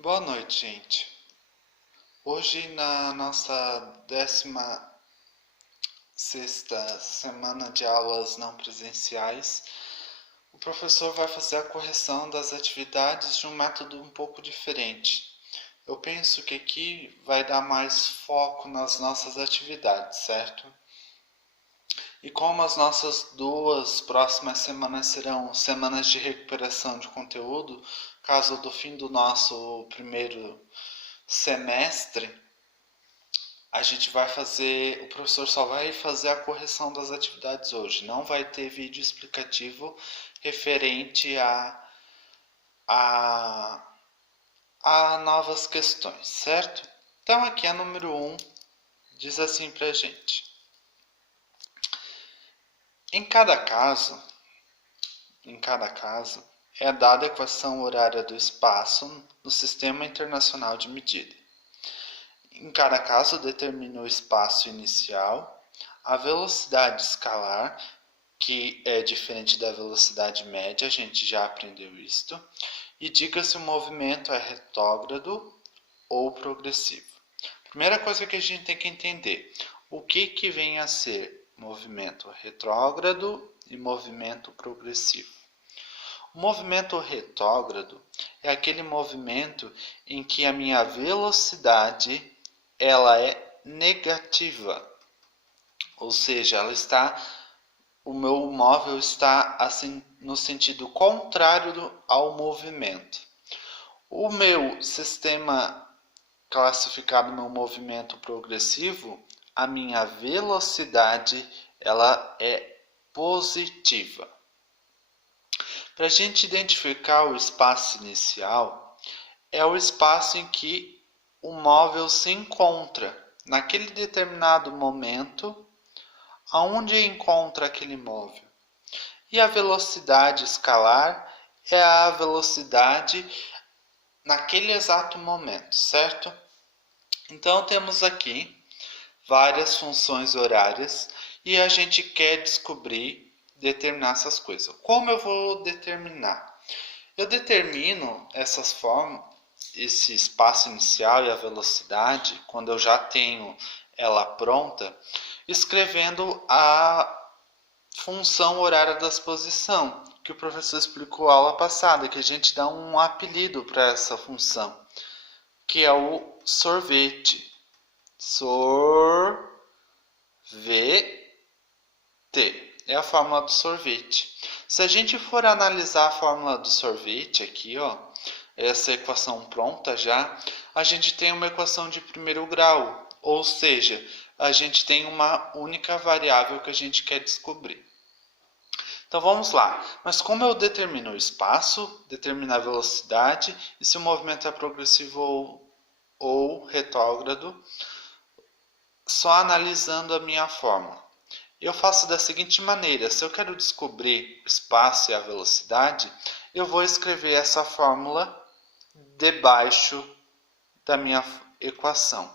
Boa noite, gente. Hoje, na nossa 16ª semana de aulas não presenciais, o professor vai fazer a correção das atividades de um método um pouco diferente. Eu penso que aqui vai dar mais foco nas nossas atividades, certo? E como as nossas duas próximas semanas serão semanas de recuperação de conteúdo, caso do fim do nosso primeiro semestre, o professor só vai fazer a correção das atividades hoje. Não vai ter vídeo explicativo referente a, a novas questões, certo? Então aqui a número 1 diz assim pra gente. Em cada caso, é dada a equação horária do espaço no Sistema Internacional de Medida. Em cada caso, determine o espaço inicial, a velocidade escalar, que é diferente da velocidade média, a gente já aprendeu isto, e diga se o movimento é retrógrado ou progressivo. Primeira coisa que a gente tem que entender, o que vem a ser movimento retrógrado e movimento progressivo. O movimento retrógrado é aquele movimento em que a minha velocidade ela é negativa, ou seja, o meu móvel está assim no sentido contrário ao movimento. O meu sistema classificado no movimento progressivo, a minha velocidade ela é positiva. Para a gente identificar o espaço inicial, é o espaço em que o móvel se encontra naquele determinado momento, aonde encontra aquele móvel. E a velocidade escalar é a velocidade naquele exato momento, certo? Então temos aqui várias funções horárias e a gente quer determinar essas coisas. Como eu vou determinar? Eu determino esse espaço inicial e a velocidade, quando eu já tenho ela pronta, escrevendo a função horária da exposição, que o professor explicou na aula passada, que a gente dá um apelido para essa função, que é o sorvete. Sorvete é a fórmula do sorvete. Se a gente for analisar a fórmula do sorvete aqui, ó, essa equação pronta já, a gente tem uma equação de primeiro grau, ou seja, a gente tem uma única variável que a gente quer descobrir. Então vamos lá, mas como eu determino o espaço, determino a velocidade e se o movimento é progressivo ou retrógrado, só analisando a minha fórmula. Eu faço da seguinte maneira, se eu quero descobrir o espaço e a velocidade, eu vou escrever essa fórmula debaixo da minha equação.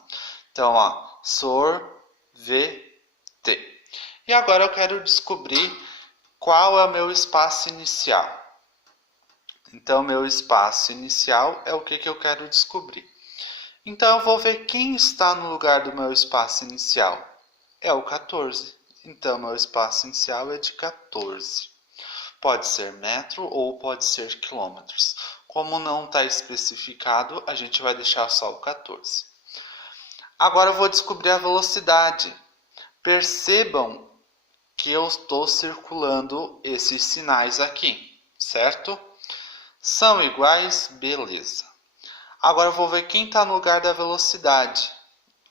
Então, ó, sorvete. E agora eu quero descobrir qual é o meu espaço inicial. Então, meu espaço inicial é o que eu quero descobrir. Então, eu vou ver quem está no lugar do meu espaço inicial. É o 14. Então, meu espaço inicial é de 14. Pode ser metro ou pode ser quilômetros. Como não está especificado, a gente vai deixar só o 14. Agora eu vou descobrir a velocidade. Percebam que eu estou circulando esses sinais aqui, certo? São iguais? Beleza. Agora eu vou ver quem está no lugar da velocidade.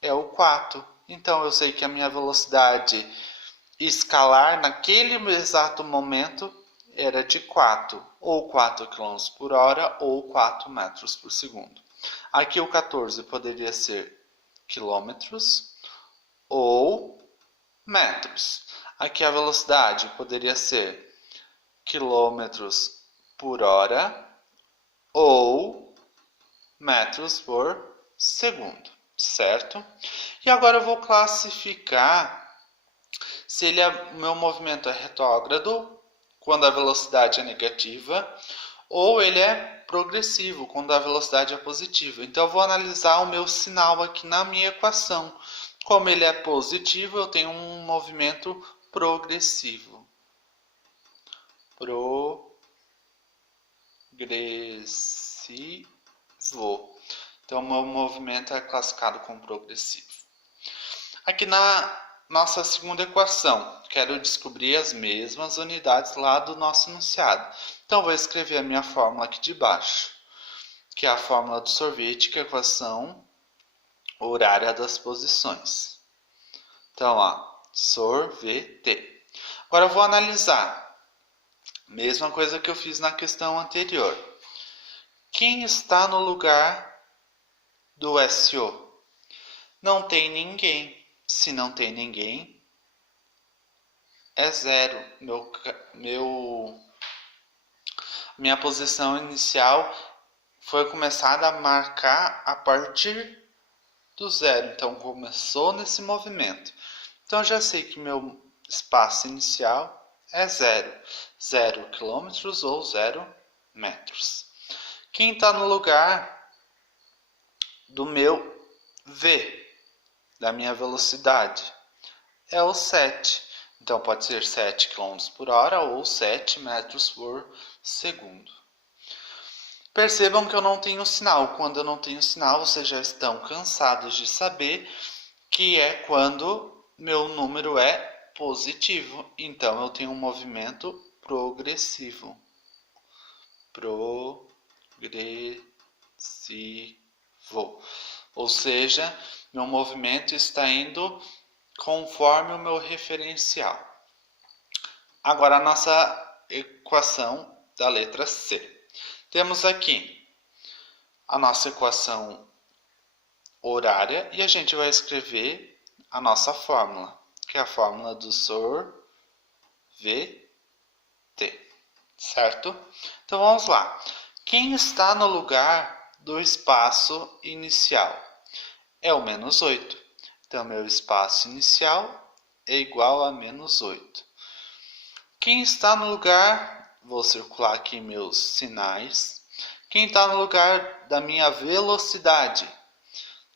É o 4. Então eu sei que a minha velocidade escalar naquele exato momento era de 4, ou 4 km por hora, ou 4 metros por segundo. Aqui o 14 poderia ser quilômetros ou metros. Aqui a velocidade poderia ser quilômetros por hora ou metros por segundo, certo? E agora eu vou classificar se o meu movimento é retrógrado, quando a velocidade é negativa, ou ele é progressivo, quando a velocidade é positiva. Então, eu vou analisar o meu sinal aqui na minha equação. Como ele é positivo, eu tenho um movimento progressivo. Progressivo. Então, o meu movimento é classificado como progressivo. Aqui na nossa segunda equação, quero descobrir as mesmas unidades lá do nosso enunciado. Então, vou escrever a minha fórmula aqui de baixo, que é a fórmula do sorvete, que é a equação horária das posições. Então, ó, sorvete. Agora eu vou analisar. Mesma coisa que eu fiz na questão anterior. Quem está no lugar do SO? Não tem ninguém. Se não tem ninguém, é zero. Minha posição inicial foi começada a marcar a partir do zero. Então, começou nesse movimento. Então, eu já sei que meu espaço inicial é zero. 0 quilômetros ou 0 metros. Quem está no lugar do meu V, da minha velocidade, é o 7. Então, pode ser 7 km por hora ou 7 metros por segundo. Percebam que eu não tenho sinal. Quando eu não tenho sinal, vocês já estão cansados de saber que é quando meu número é positivo. Então, eu tenho um movimento progressivo. Progressivo. Ou seja, meu movimento está indo conforme o meu referencial. Agora, a nossa equação da letra C. Temos aqui a nossa equação horária e a gente vai escrever a nossa fórmula, que é a fórmula do sorvete, certo? Então vamos lá. Quem está no lugar do espaço inicial? É o menos 8. Então, meu espaço inicial é igual a menos 8. Quem está no lugar, vou circular aqui meus sinais. Quem está no lugar da minha velocidade?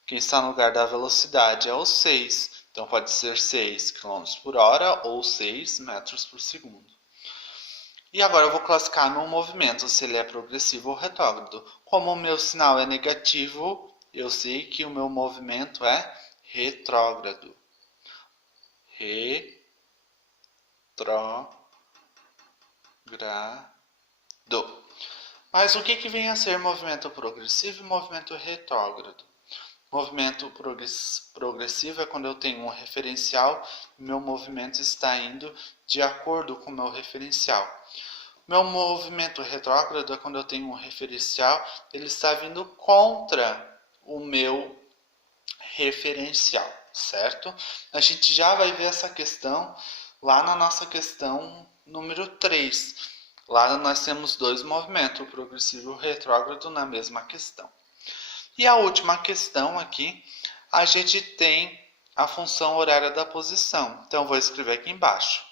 Quem está no lugar da velocidade é o 6. Então, pode ser 6 km por hora ou 6 metros por segundo. E agora eu vou classificar meu movimento, se ele é progressivo ou retrógrado. Como o meu sinal é negativo, eu sei que o meu movimento é retrógrado. Retrógrado. Mas o que vem a ser movimento progressivo e movimento retrógrado? Movimento progressivo é quando eu tenho um referencial e meu movimento está indo de acordo com o meu referencial. Meu movimento retrógrado é quando eu tenho um referencial, ele está vindo contra o meu referencial, certo? A gente já vai ver essa questão lá na nossa questão número 3. Lá nós temos dois movimentos, o progressivo e o retrógrado na mesma questão. E a última questão aqui, a gente tem a função horária da posição. Então, eu vou escrever aqui embaixo.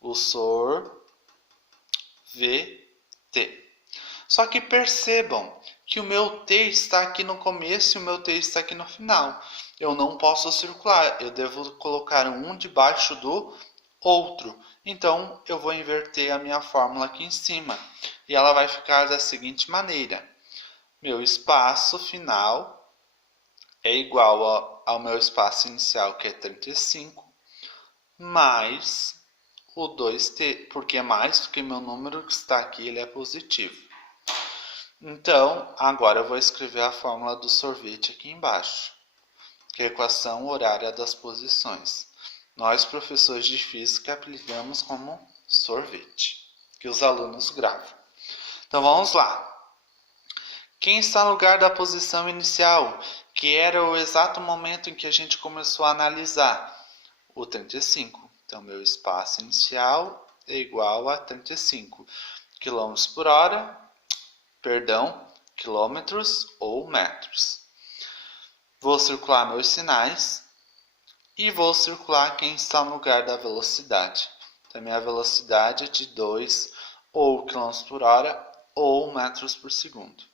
O sorvete. Só que percebam que o meu T está aqui no começo e o meu T está aqui no final. Eu não posso circular, eu devo colocar um debaixo do outro. Então, eu vou inverter a minha fórmula aqui em cima. E ela vai ficar da seguinte maneira. Meu espaço final é igual ao meu espaço inicial, que é 35, mais o 2t, porque é mais do que meu número que está aqui, ele é positivo. Então, agora eu vou escrever a fórmula do sorvete aqui embaixo, que é a equação horária das posições. Nós, professores de física, aplicamos como sorvete, que os alunos gravam. Então, vamos lá. Quem está no lugar da posição inicial, que era o exato momento em que a gente começou a analisar? O 35. Então, meu espaço inicial é igual a 35 km por hora, quilômetros ou metros. Vou circular meus sinais e vou circular quem está no lugar da velocidade. Então, minha velocidade é de 2 ou km por hora ou metros por segundo.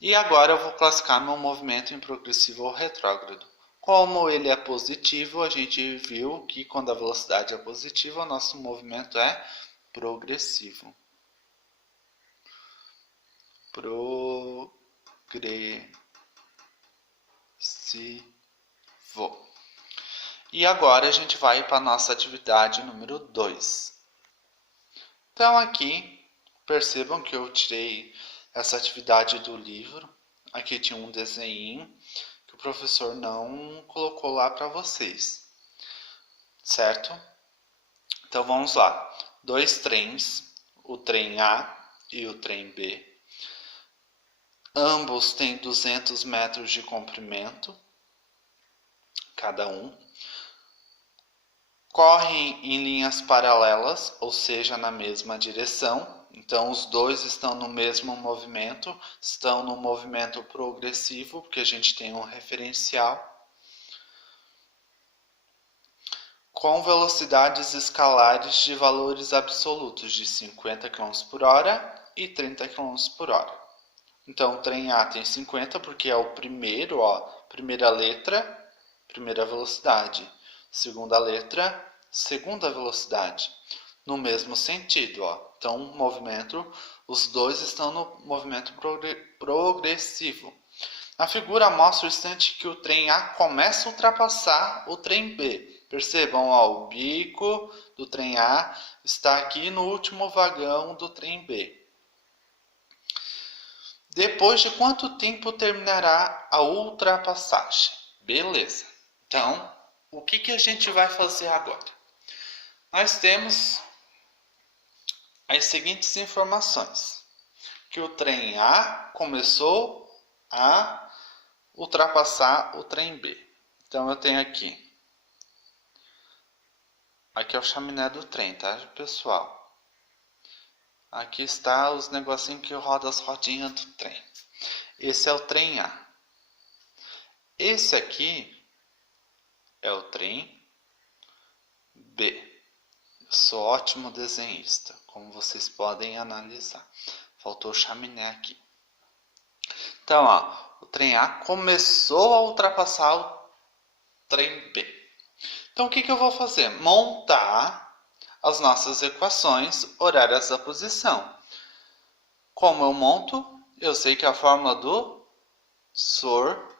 E agora eu vou classificar meu movimento em progressivo ou retrógrado. Como ele é positivo, a gente viu que quando a velocidade é positiva, o nosso movimento é progressivo. Progressivo. E agora a gente vai para a nossa atividade número 2. Então aqui, percebam que eu tirei essa atividade do livro. Aqui tinha um desenho que o professor não colocou lá para vocês, certo? Então vamos lá. 2 trens, o trem A e o trem B. Ambos têm 200 metros de comprimento, cada um. Correm em linhas paralelas, ou seja, na mesma direção. Então, os dois estão no mesmo movimento, estão no movimento progressivo, porque a gente tem um referencial. Com velocidades escalares de valores absolutos de 50 km por hora e 30 km por hora. Então, o trem A tem 50 porque é o primeiro, primeira letra, primeira velocidade. Segunda letra, segunda velocidade. No mesmo sentido, Então, o movimento, os dois estão no movimento progressivo. A figura mostra o instante que o trem A começa a ultrapassar o trem B. Percebam, o bico do trem A está aqui no último vagão do trem B. Depois de quanto tempo terminará a ultrapassagem? Beleza. Então, o que a gente vai fazer agora? Nós temos as seguintes informações. Que o trem A começou a ultrapassar o trem B. Então, eu tenho aqui. Aqui é o chaminé do trem, tá, pessoal? Aqui está os negocinhos que rodam as rodinhas do trem. Esse é o trem A. Esse aqui é o trem B. Eu sou ótimo desenhista, como vocês podem analisar. Faltou o chaminé aqui. Então, o trem A começou a ultrapassar o trem B. Então, o que eu vou fazer? Montar as nossas equações horárias da posição. Como eu monto? Eu sei que a fórmula do sorvete.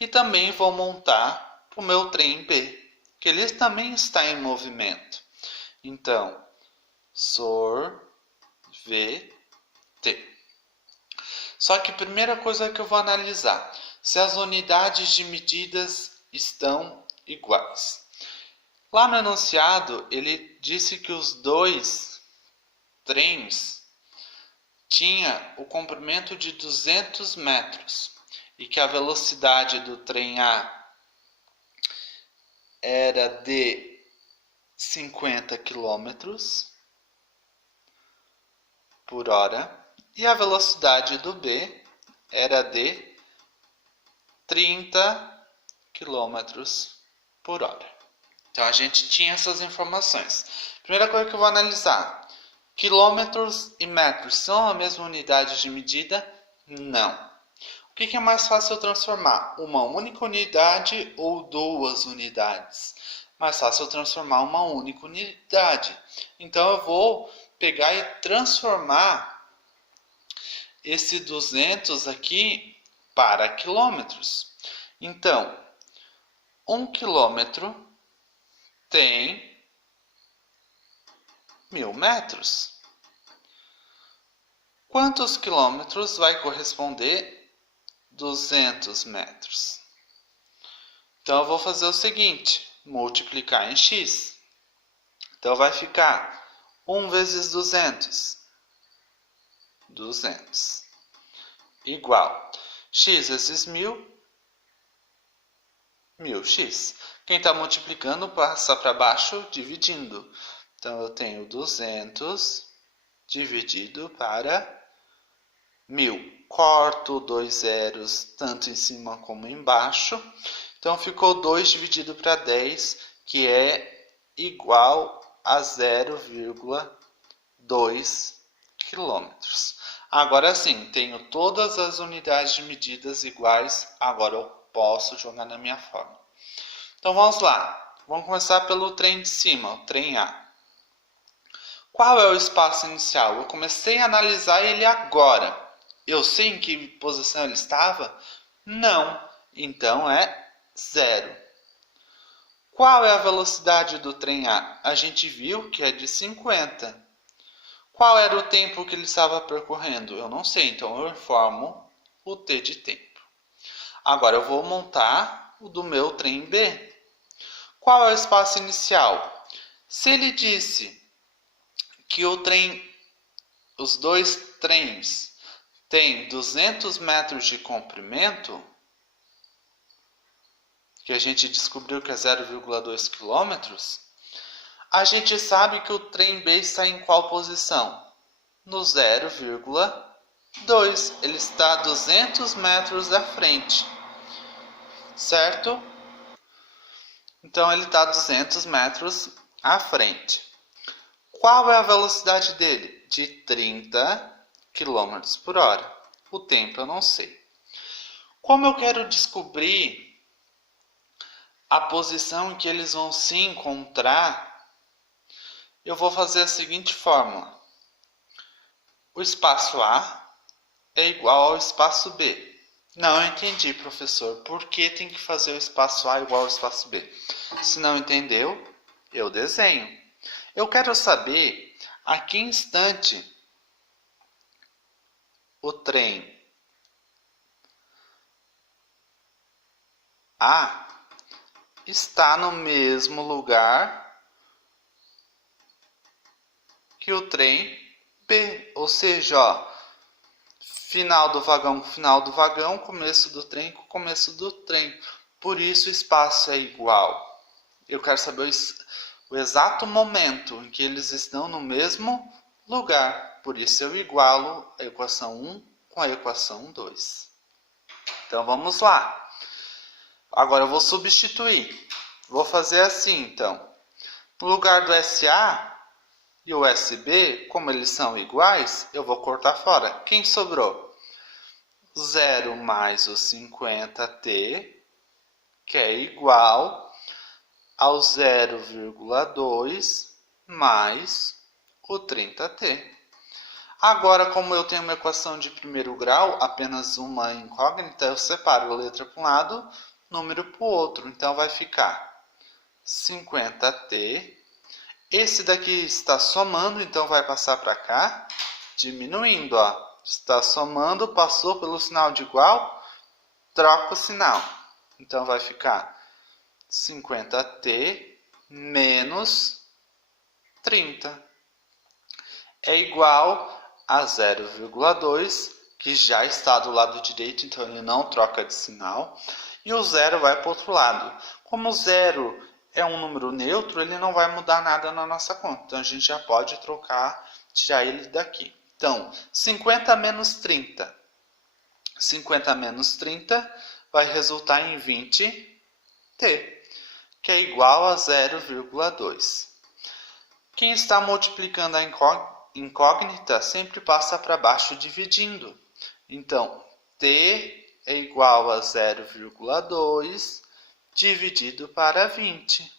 E também vou montar o meu trem B, que ele também está em movimento. Então, sorvete. Só que a primeira coisa que eu vou analisar, se as unidades de medidas estão iguais. Lá no enunciado, ele disse que os dois trens tinham o comprimento de 200 metros e que a velocidade do trem A era de 50 km por hora e a velocidade do B era de 30 km por hora. Então, a gente tinha essas informações. Primeira coisa que eu vou analisar. Quilômetros e metros são a mesma unidade de medida? Não. O que é mais fácil eu transformar? Uma única unidade ou duas unidades? Mais fácil eu transformar uma única unidade. Então, eu vou pegar e transformar esse 200 aqui para quilômetros. Então, 1 quilômetro tem 1000 metros. Quantos quilômetros vai corresponder 200 metros? Então, eu vou fazer o seguinte, multiplicar em x. Então, vai ficar 1 vezes 200. 200. Igual. X vezes 1000. 1000x. Quem está multiplicando passa para baixo dividindo. Então, eu tenho 200 dividido para 1000. Corto 2 zeros, tanto em cima como embaixo. Então, ficou 2 dividido para 10, que é igual a 0,2 quilômetros. Agora sim, tenho todas as unidades de medidas iguais, agora eu posso jogar na minha fórmula. Então vamos lá, vamos começar pelo trem de cima, o trem A. Qual é o espaço inicial? Eu comecei a analisar ele agora. Eu sei em que posição ele estava? Não, então é 0. Qual é a velocidade do trem A? A gente viu que é de 50. Qual era o tempo que ele estava percorrendo? Eu não sei, então eu informo o t de tempo. Agora eu vou montar o do meu trem B. Qual é o espaço inicial? Se ele disse que os dois trens têm 200 metros de comprimento, que a gente descobriu que é 0,2 quilômetros, a gente sabe que o trem B está em qual posição? No 0,2. Ele está a 200 metros da frente, certo? Então ele está a 200 metros à frente. Qual é a velocidade dele? De 30 km por hora. O tempo eu não sei. Como eu quero descobrir a posição em que eles vão se encontrar, eu vou fazer a seguinte fórmula. O espaço A é igual ao espaço B. Não entendi, professor. Por que tem que fazer o espaço A igual ao espaço B? Se não entendeu, eu desenho. Eu quero saber a que instante o trem A está no mesmo lugar que o trem B. Ou seja, ó, final do vagão com final do vagão, começo do trem com começo do trem. Por isso o espaço é igual. Eu quero saber o exato momento em que eles estão no mesmo lugar. Por isso eu igualo a equação 1 com a equação 2. Então vamos lá. Agora eu vou substituir. Vou fazer assim então. No lugar do SA e o SB, como eles são iguais, eu vou cortar fora. Quem sobrou? 0 mais o 50t, que é igual ao 0,2 mais o 30t. Agora, como eu tenho uma equação de primeiro grau, apenas uma incógnita, eu separo a letra para um lado, número para o outro. Então, vai ficar 50t. Esse daqui está somando, então vai passar para cá, diminuindo. Ó. Está somando, passou pelo sinal de igual, troca o sinal. Então, vai ficar 50t menos 30. É igual a 0,2, que já está do lado direito, então ele não troca de sinal. E o zero vai para o outro lado. Como o zero é um número neutro, ele não vai mudar nada na nossa conta. Então a gente já pode trocar, tirar ele daqui. Então, 50 menos 30. 50 menos 30 vai resultar em 20t, que é igual a 0,2. Quem está multiplicando a incógnita sempre passa para baixo dividindo. Então, t é igual a 0,2 dividido para 20.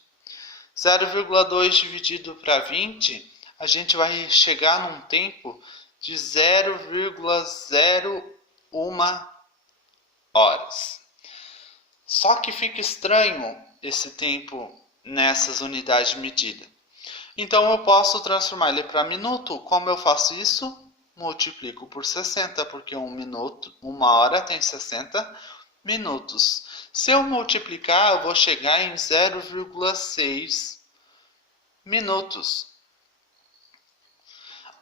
0,2 dividido para 20, a gente vai chegar num tempo de 0,01 horas. Só que fica estranho esse tempo nessas unidades de medida. Então eu posso transformar ele para minuto. Como eu faço isso? Multiplico por 60, porque uma hora tem 60 minutos. Se eu multiplicar, eu vou chegar em 0,6 minutos.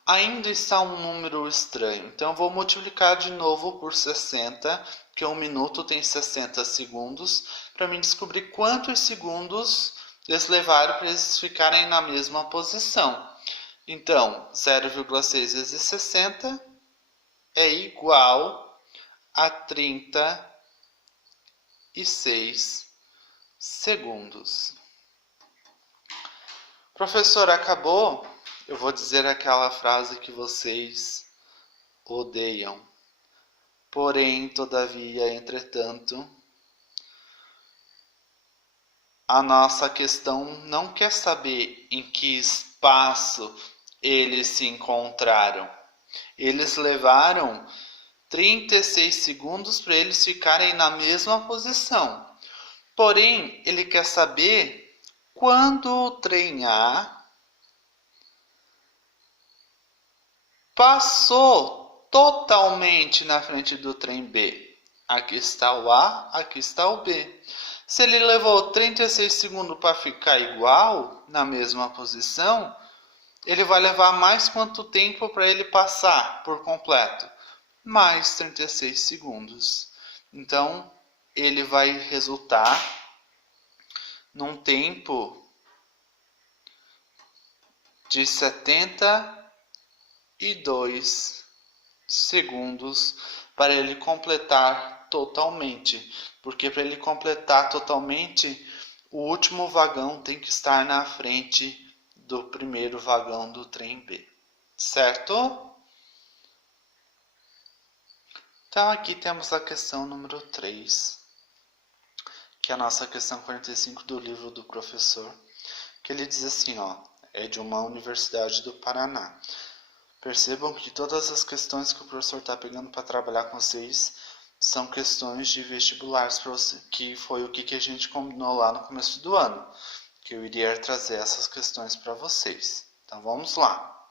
Ainda está um número estranho, então eu vou multiplicar de novo por 60, que um minuto tem 60 segundos, para mim descobrir quantos segundos eles levaram para eles ficarem na mesma posição. Então, 0,6 vezes 60 é igual a 36 segundos. Professor, acabou? Eu vou dizer aquela frase que vocês odeiam. Porém, todavia, entretanto, a nossa questão não quer saber em que espaço eles se encontraram. Eles levaram 36 segundos para eles ficarem na mesma posição. Porém, ele quer saber quando o trem A passou totalmente na frente do trem B. Aqui está o A, aqui está o B. Se ele levou 36 segundos para ficar igual, na mesma posição, ele vai levar mais quanto tempo para ele passar por completo? Mais 36 segundos. Então, ele vai resultar num tempo de 72 segundos para ele completar totalmente. Porque para ele completar totalmente, o último vagão tem que estar na frente do primeiro vagão do trem B. Certo? Então aqui temos a questão número 3, que é a nossa questão 45 do livro do professor, que ele diz assim, é de uma universidade do Paraná. Percebam que todas as questões que o professor está pegando para trabalhar com vocês são questões de vestibulares para você, que foi o que a gente combinou lá no começo do ano, que eu iria trazer essas questões para vocês. Então vamos lá.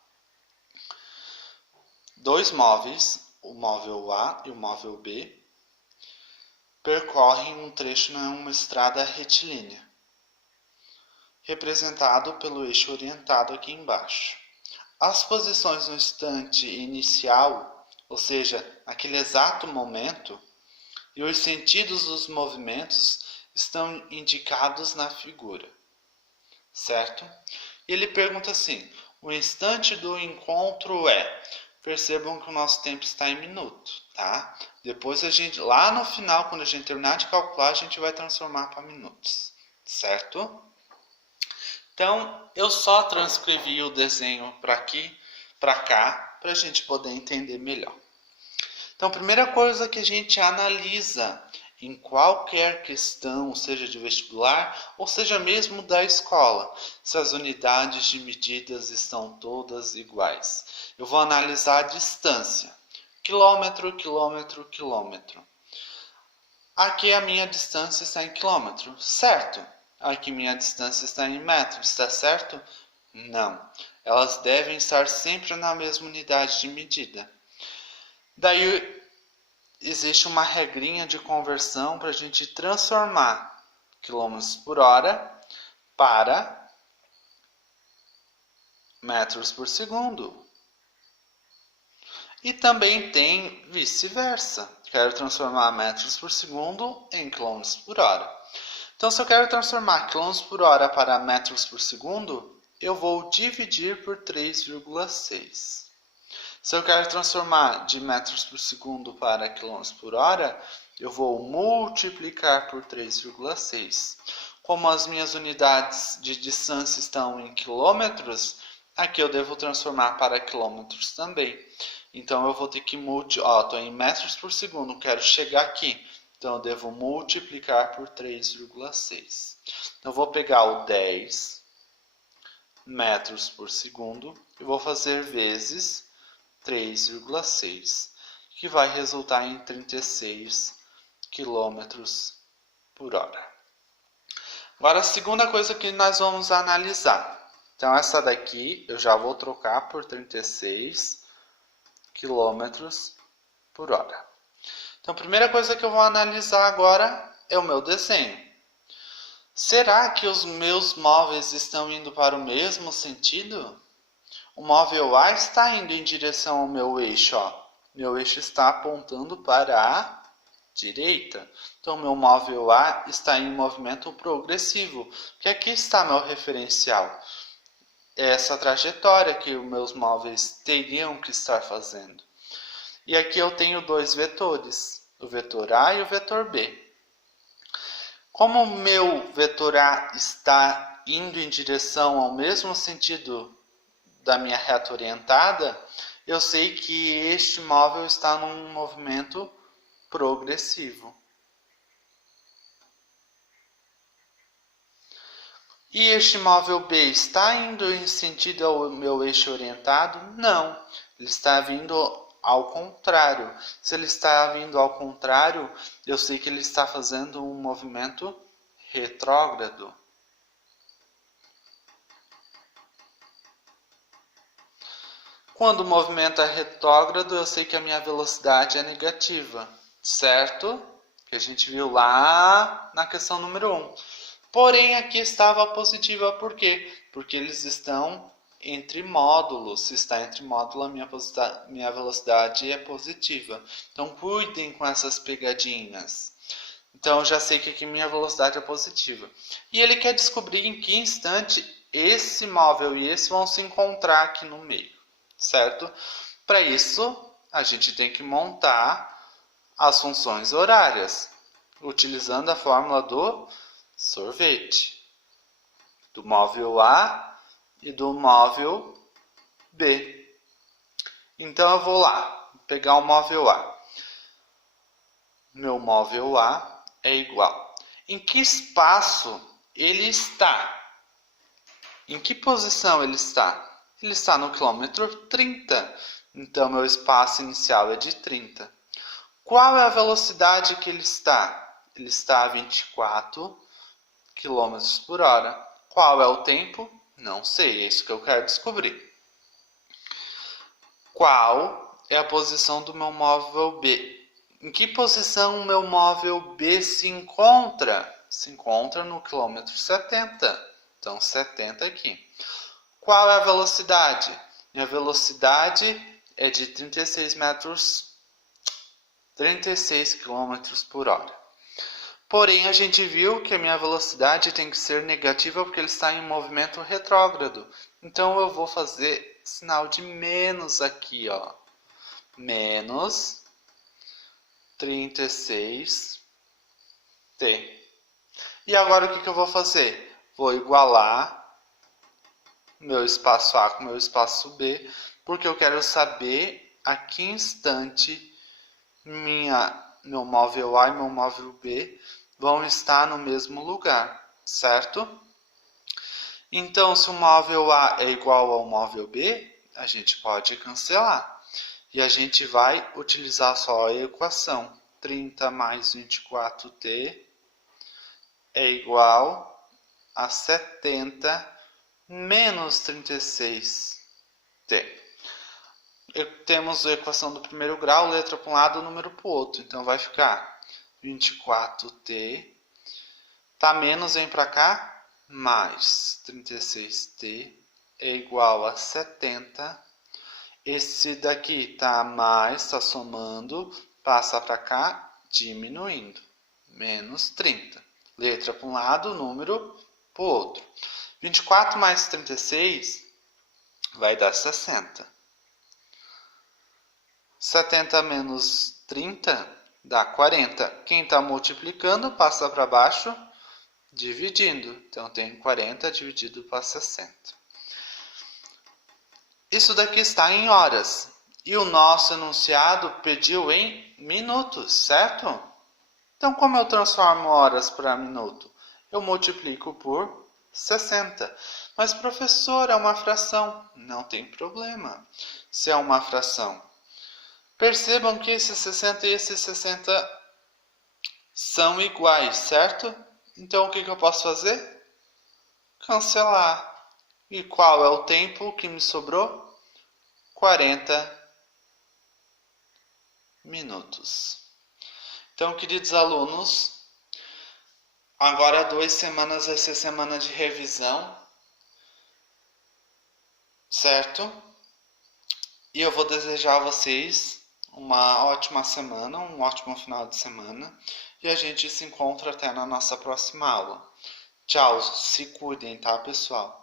Dois móveis, o móvel A e o móvel B, percorrem um trecho numa estrada retilínea, representado pelo eixo orientado aqui embaixo. As posições no instante inicial, ou seja, naquele exato momento, e os sentidos dos movimentos estão indicados na figura, certo? E ele pergunta assim, o instante do encontro é... Percebam que o nosso tempo está em minuto, tá? Depois lá no final, quando a gente terminar de calcular, a gente vai transformar para minutos, certo? Então, eu só transcrevi o desenho para aqui, para cá, para a gente poder entender melhor. Então, a primeira coisa que a gente analisa em qualquer questão, seja de vestibular ou seja mesmo da escola, se as unidades de medidas estão todas iguais. Eu vou analisar a distância. Quilômetro, quilômetro, quilômetro. Aqui a minha distância está em quilômetro, certo? Aqui minha distância está em metros, está certo? Não. Elas devem estar sempre na mesma unidade de medida. Daí existe uma regrinha de conversão para a gente transformar quilômetros por hora para metros por segundo. E também tem vice-versa. Quero transformar metros por segundo em quilômetros por hora. Então, se eu quero transformar quilômetros por hora para metros por segundo, eu vou dividir por 3,6. Se eu quero transformar de metros por segundo para quilômetros por hora, eu vou multiplicar por 3,6. Como as minhas unidades de distância estão em quilômetros, aqui eu devo transformar para quilômetros também. Então eu vou ter que estou em metros por segundo, quero chegar aqui. Então eu devo multiplicar por 3,6. Então eu vou pegar o 10 metros por segundo e vou fazer vezes 3,6, que vai resultar em 36 km por hora. Agora a segunda coisa que nós vamos analisar. Então essa daqui eu já vou trocar por 36 km por hora. Então a primeira coisa que eu vou analisar agora é o meu desenho. Será que os meus móveis estão indo para o mesmo sentido? O móvel A está indo em direção ao meu eixo. Meu eixo está apontando para a direita. Então, meu móvel A está em movimento progressivo. Que aqui está meu referencial. É essa trajetória que os meus móveis teriam que estar fazendo. E aqui eu tenho dois vetores. O vetor A e o vetor B. Como o meu vetor A está indo em direção ao mesmo sentido da minha reta orientada, eu sei que este móvel está num movimento progressivo. E este móvel B está indo em sentido ao meu eixo orientado? Não, ele está vindo ao contrário. Se ele está vindo ao contrário, eu sei que ele está fazendo um movimento retrógrado. Quando o movimento é retrógrado, eu sei que a minha velocidade é negativa, certo? Que a gente viu lá na questão número 1. Porém, aqui estava positiva, por quê? Porque eles estão entre módulos. Se está entre módulos, a minha velocidade é positiva. Então, cuidem com essas pegadinhas. Então, eu já sei que aqui minha velocidade é positiva. E ele quer descobrir em que instante esse móvel e esse vão se encontrar aqui no meio, certo? Para isso, a gente tem que montar as funções horárias, utilizando a fórmula do sorvete, do móvel A e do móvel B. Então eu vou lá pegar o móvel A. Meu móvel A é igual. Em que espaço ele está? Em que posição ele está? Ele está no quilômetro 30. Então meu espaço inicial é de 30. Qual é a velocidade que ele está? Ele está a 24 km por hora. Qual é o tempo? Não sei, é isso que eu quero descobrir. Qual é a posição do meu móvel B? Em que posição o meu móvel B se encontra? Se encontra no quilômetro 70. Então, 70 aqui. Qual é a velocidade? Minha velocidade é de 36 km por hora. Porém, a gente viu que a minha velocidade tem que ser negativa porque ele está em movimento retrógrado. Então, eu vou fazer sinal de menos aqui, ó. Menos 36t. E agora o que eu vou fazer? Vou igualar meu espaço A com meu espaço B, porque eu quero saber a que instante meu móvel A e meu móvel B vão estar no mesmo lugar, certo? Então, se o móvel A é igual ao móvel B, a gente pode cancelar. E a gente vai utilizar só a equação. 30 mais 24t é igual a 70 menos 36t. Temos a equação do primeiro grau, letra para um lado, número para o outro. Então vai ficar 24t, tá menos, vem para cá, mais 36t é igual a 70. Esse daqui tá mais, tá somando, passa para cá, diminuindo, menos 30. Letra para um lado, número para o outro. 24 mais 36 vai dar 60. 70 menos 30 dá 40. Quem está multiplicando passa para baixo, dividindo. Então, tem 40 dividido para 60. Isso daqui está em horas. E o nosso enunciado pediu em minutos, certo? Então, como eu transformo horas para minuto? Eu multiplico por 60. Mas, professor, é uma fração. Não tem problema se é uma fração. Percebam que esse 60 e esse 60 são iguais, certo? Então, o que eu posso fazer? Cancelar. E qual é o tempo que me sobrou? 40 minutos. Então, queridos alunos, agora 2 semanas vai ser semana de revisão, certo? E eu vou desejar a vocês uma ótima semana, um ótimo final de semana. E a gente se encontra até na nossa próxima aula. Tchau, se cuidem, tá, pessoal?